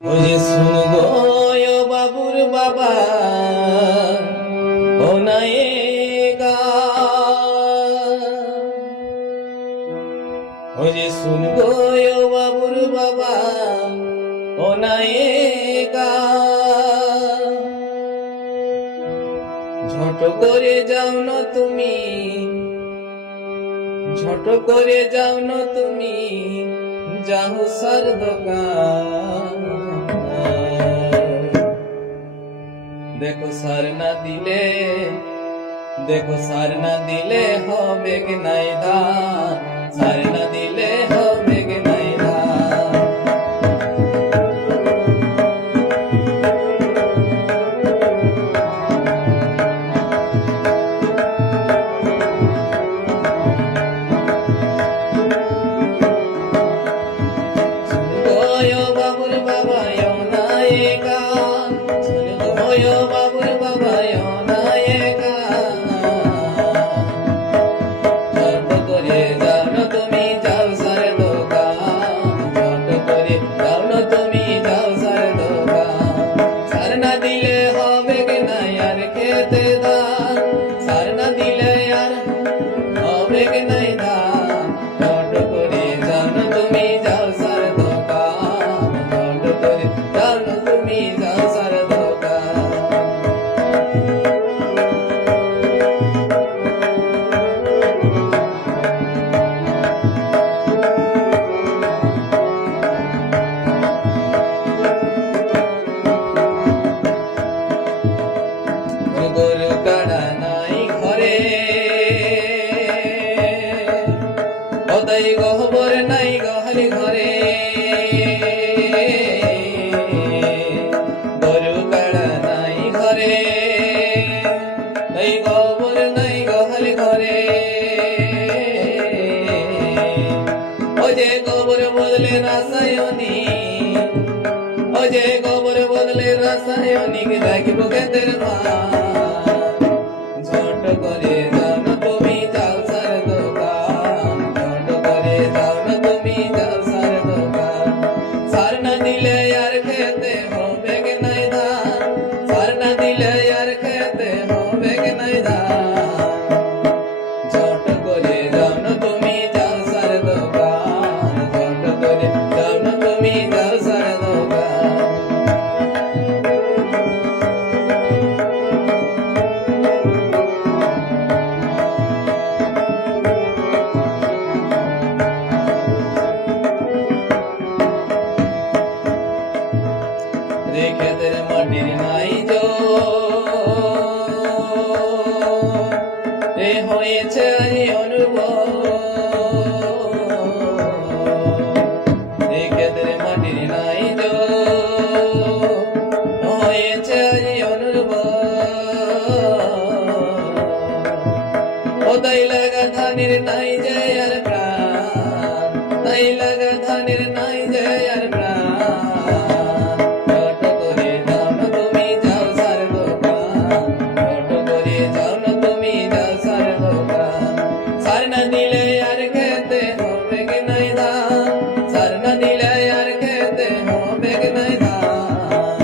ওরে শুন গো ও বাবুর বাবা ও নায়েগা ওরে শুন গো ও বাবুর বাবা ও নায়েগা ঝট করে যাও না তুমি ঝট করে যাও না তুমি যাও সার দোকান দেখো সার না দিলে হবে কি নাই ধান সার না দিলে হবে কি নাই ধান শুনগো বাবুর বাবা ও নায়েগা শুনগো বাবুর বাবা ও নায়েগা ঝট করে যাও না তুমি যাও সার দোকান ঝট করে যাও না তুমি যাও সার দোকান সার না দিলে হবে কি নাই আর খেতে ধান সার না দিলে আর হবে কি নাই ধান ঝট করে যাও না তুমি যাও সার দোকান ঝট করে যাও না তুমি যাও সার দোকান গরু কাড়া নাই ঘরে ওদাই গহবর নাই গহলি ঘরে গরু কাড়া নাই ঘরে ওই গহবর নাই গহলি ঘরে ও যে গোবর বদলে রাসায়নিক ও যে গোবর বদলে রাসায়নিক রাখিব ক্ষেতের মান ঝট করে যাও না তুমি যাও সার দোকান ঝট করে যাও না তুমি যাও সার দোকান সার না দিলে আর খেতে হবে কি নাই ধান সার না দিলে আর খেতে হবে কি নাই ধান ঝট করে যাও না তুমি যাও সার দোকান ঝট করে যাও না তুমি যাও সার দোকান খেতের মাটির নাই জো এ হয়েছে আজ অনুভব খেতের মাটির নাই জো হয়েছে আজ অনুভব ও তাই লাগা ধানের নাই যে আর প্রাণ তাই লাগা ধানের নাই যে আর প্রাণ সার না দিলে আর খেতে হবে কি নাই ধান সার না দিলে আর খেতে হবে কি নাই ধান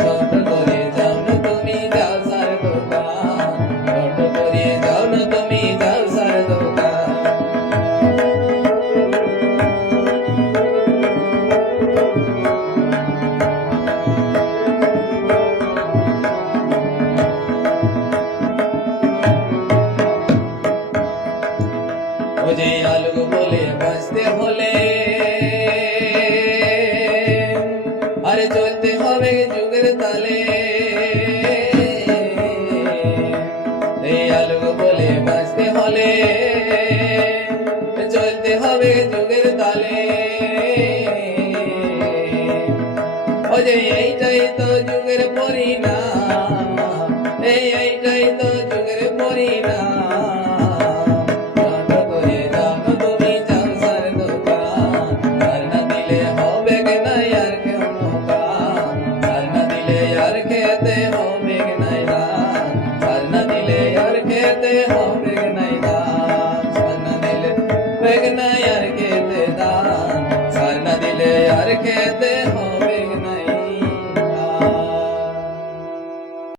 ঝট করে যাও না তুমি যাও সার দোকান ঝট করে যাও না তুমি যাও সার দোকান ও যে আলু বলে বাঁচতে হলে আরে চলতে হবে যুগের তালে এই আলু বলে বাঁচতে হলে চলতে হবে যুগের তালে ও যে এইটাই তো যুগের পরিণাম এইটাই